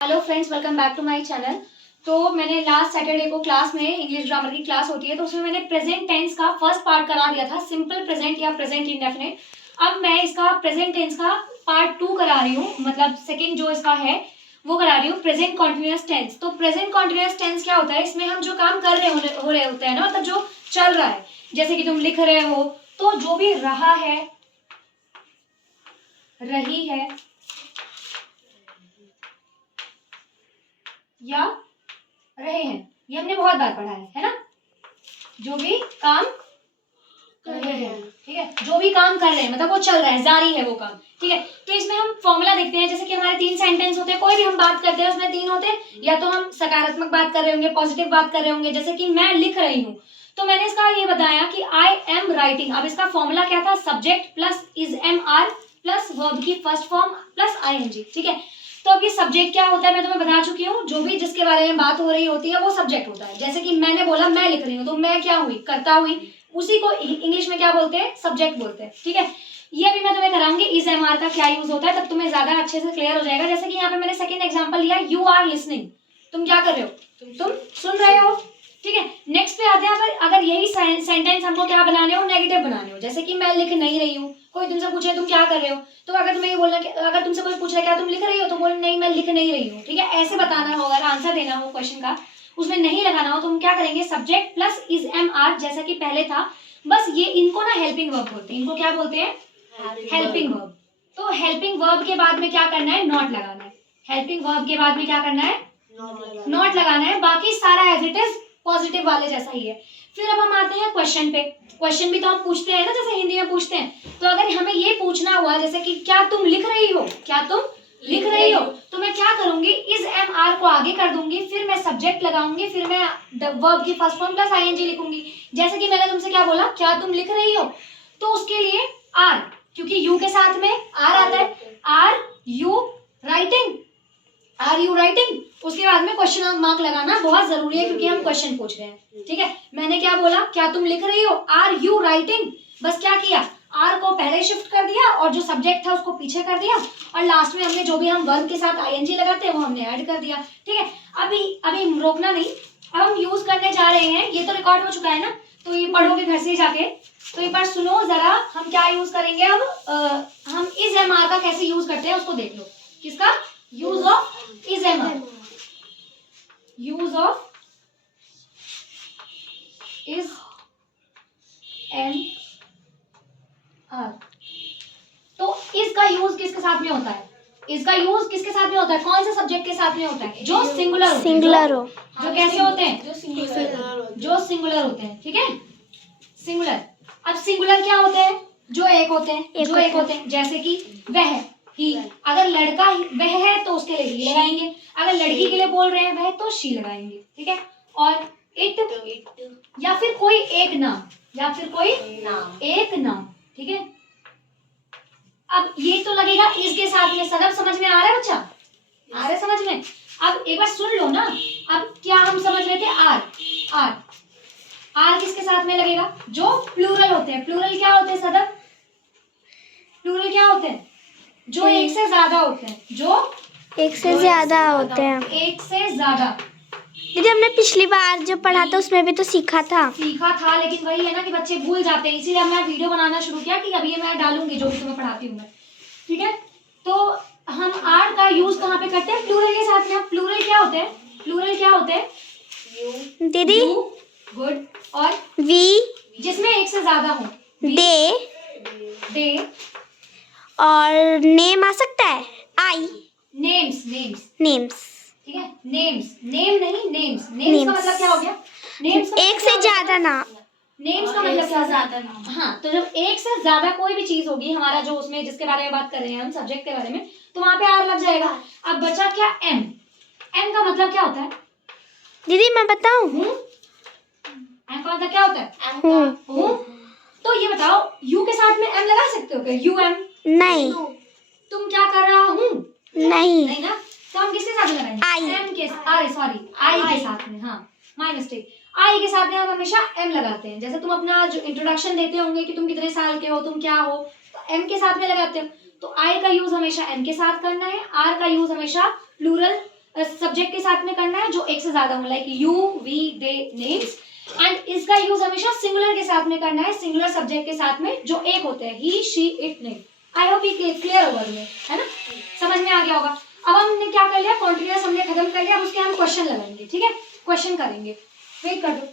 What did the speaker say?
Hello friends, welcome back to my channel. तो मैंने last Saturday को क्लास में इंग्लिश ग्रामर की क्लास होती है, तो उसमें मैंने प्रेजेंट टेंस का फर्स्ट पार्ट करा दिया था, सिंपल प्रेजेंट या प्रेजेंट इंडेफिनिट। अब मैं इसका प्रेजेंट टेंस का पार्ट 2 करा रही हूँ, मतलब सेकेंड जो इसका है वो करा रही हूँ, प्रेजेंट कॉन्टिन्यूअस टेंस। तो प्रेजेंट कॉन्टिन्यूअस टेंस क्या होता है? इसमें हम जो काम कर रहे हो रहे होते हैं ना, मतलब जो चल रहा है, जैसे कि तुम लिख रहे हो, तो जो भी रहा है, रही है या रहे हैं, ये हमने बहुत बार पढ़ा है ना। जो भी काम कर रहे हैं, ठीक है, जो भी काम कर रहे हैं मतलब वो चल रहा है, जारी है वो काम, ठीक है। तो इसमें हम फॉर्मूला देखते हैं, जैसे कि हमारे 3 सेंटेंस होते हैं, कोई भी हम बात करते हैं उसमें 3 होते हैं, या तो हम सकारात्मक बात कर रहे होंगे, पॉजिटिव बात कर रहे होंगे, जैसे कि मैं लिख रही हूँ, तो मैंने इसका ये बताया कि आई एम राइटिंग। अब इसका फॉर्मूला क्या था? Subject plus is am are plus verb की फर्स्ट फॉर्म प्लस आईएनजी, ठीक है। तो अब ये सब्जेक्ट क्या होता है मैं तुम्हें बता चुकी हूँ, जो भी जिसके बारे में बात हो रही होती है वो सब्जेक्ट होता है। जैसे कि मैंने बोला मैं लिख रही हूँ, तो मैं क्या हुई? कर्ता हुई, उसी को इंग्लिश में क्या बोलते हैं? सब्जेक्ट बोलते हैं, ठीक है। ये भी मैं तुम्हें कराऊंगी इज एम आर का क्या यूज होता है, तब तुम्हें ज्यादा अच्छे से क्लियर हो जाएगा। जैसे कि यहाँ पे मैंने सेकंड एग्जांपल लिया, यू आर लिसनिंग, तुम क्या कर रहे हो? तुम सुन रहे हो, ठीक है। नेक्स्ट पे आते हैं, अगर यही सेंटेंस हमको क्या बनाने हो? नेगेटिव बनाने हो। जैसे कि मैं लिख नहीं रही हूँ, कोई तुमसे पूछे तुम क्या कर रहे हो, तो अगर तुम्हें ये बोलना, अगर तुमसे कोई पूछ रहा है क्या तुम लिख रही हो, तो बोल नहीं मैं लिख नहीं रही हूँ, ठीक है। ऐसे बताना हो, अगर आंसर देना हो क्वेश्चन का, उसमें नहीं लगाना हो, तो हम क्या करेंगे? Subject plus is am are, जैसा कि पहले था, बस ये इनको ना हेल्पिंग वर्ब बोलते हैं। इनको क्या बोलते हैं? Helping verb. तो हेल्पिंग वर्ब के बाद में क्या करना है? नॉट लगाना है। हेल्पिंग वर्ब के बाद में क्या करना है? नॉट लगाना है। बाकी सारा एज इट इज पॉजिटिव वाले जैसा ही है। फिर अब हम आते हैं क्वेश्चन पे। क्वेश्चन भी तो हम पूछते हैं ना, जैसे हिंदी में पूछते हैं। तो अगर हमें ये पूछना हुआ जैसे कि क्या तुम लिख रही हो, क्या तुम लिख रही हो, तो मैं क्या करूंगी? इज एम आर को आगे कर दूंगी, फिर मैं सब्जेक्ट लगाऊंगी, फिर मैं वर्ब की फर्स्ट फॉर्म प्लस आईएनजी लिखूंगी। जैसे कि मैंने तुमसे क्या बोला, क्या तुम लिख रही हो, तो उसके लिए आर, क्योंकि यू के साथ में आर आता है। Are you writing, are you writing, उसके बाद में क्वेश्चन मार्क लगाना बहुत जरूरी है, क्योंकि हम क्वेश्चन पूछ रहे हैं, ठीक है। मैंने क्या बोला? क्या तुम लिख रही हो? Are you writing. बस क्या किया? आर को पहले शिफ्ट कर दिया और जो सब्जेक्ट था उसको पीछे कर दिया, और लास्ट में हमने जो भी हम वर्ब के साथ आईएनजी लगाते हैं वो हमने ऐड कर दिया, ठीक है। अभी अभी रोकना नहीं, अब हम यूज करने जा रहे हैं। ये तो रिकॉर्ड हो चुका है ना, तो ये पढ़ोगे घर से जाके, तो एक बार सुनो जरा, हम क्या यूज करेंगे अब। हम इज एम आर का कैसे यूज करते हैं उसको देख लो। किसका use of is am are? Use of is am are. तो इसका यूज किसके साथ में होता है? इसका यूज किसके साथ में होता है? कौन से सब्जेक्ट के साथ में होता है? जो सिंगुलर हो। जो कैसे होते हैं? जो सिंगुलर होते हैं, ठीक है, सिंगुलर। अब सिंगुलर क्या होते हैं? जो एक होते हैं, जो एक होते हैं, जैसे कि वह, ही। अगर लड़का वह है तो उसके लिए ही लगाएंगे, अगर लड़की के लिए बोल रहे हैं वह, तो शी लगाएंगे, ठीक है। और इट, या फिर कोई एक नाम, या फिर कोई एक नाम, ठीक है। अब ये तो लगेगा इस के साथ में। सब समझ में आ रहा है बच्चा? आ रहा है समझ में? अब एक बार सुन लो ना। अब क्या हम समझ रहे थे? आर, आर, आर किसके साथ में लगेगा? जो प्लूरल होते हैं। प्लूरल क्या होते हैं सदर? प्लूरल क्या होते हैं? जो एक से ज्यादा होते हैं, जो एक से ज्यादा होते हैं। एक से ज्यादा। दीदी हमने पिछली बार जो पढ़ा था उसमें भी तो सीखा था। लेकिन वही है ना कि बच्चे भूल जाते हैं, इसीलिए मैं वीडियो बनाना शुरू किया कि अभी ये मैं डालूंगी जो भी तुम्हें पढ़ाती हूँ मैं, ठीक है। तो हम आर का यूज कहाँ पे करते हैं? प्लूरल के साथ में। प्लूरल क्या होते हैं? प्लूरल क्या होते हैं दीदी? गुड। और वी, जिसमें एक से ज्यादा हो। Day, day. और नेम आ सकता है, आई। नेम्स, नेम्स, नेम्स, ठीक है। नेम्स, नेम नहीं, नेम्स। नेम्स का मतलब क्या हो गया? नेम्स का एक से ज्यादा नाम। नेम्स का मतलब क्या? ज्यादा नाम। हाँ, तो जब एक से ज्यादा कोई भी चीज होगी हमारा, जो उसमें जिसके बारे में बात कर रहे हैं हम, सब्जेक्ट के बारे में, तो वहां पे आर लग जाएगा। अब बचा क्या? एम। एम का मतलब क्या होता है दीदी मैं बताऊं? एम का मतलब क्या होता है? हूँ। तो ये बताओ, यू के साथ में एम लगा सकते हो क्या? You um? नहीं। तुम क्या कर रहा हूँ? नहीं। नहीं ना, तो हम किसके साथ लगाएंगे? आई। एम के, अरे सॉरी, आई के साथ में। हाँ, माय मिस्टेक। आई के साथ में हम हमेशा एम लगाते हैं। जैसे तुम अपना जो इंट्रोडक्शन देते होंगे कि तुम कितने साल के हो, तुम क्या हो, तो एम के साथ में लगाते हो। तो आई का यूज हमेशा एम के साथ करना है, आर का यूज हमेशा प्लूरल सब्जेक्ट के साथ में करना है जो एक से ज्यादा हो, like you we they names, and इसका यूज हमेशा सिंगुलर के साथ में करना है, सिंगुलर सब्जेक्ट के साथ में जो एक होते हैं, he she it name. I hope ये क्लियर होगा तुम्हें, है ना, समझ में आ गया होगा। अब हमने क्या कर लिया, कॉन्टिन्यूअस हमने खत्म कर लिया, अब उसके हम क्वेश्चन लगाएंगे, ठीक है, क्वेश्चन करेंगे, वेट कर दो।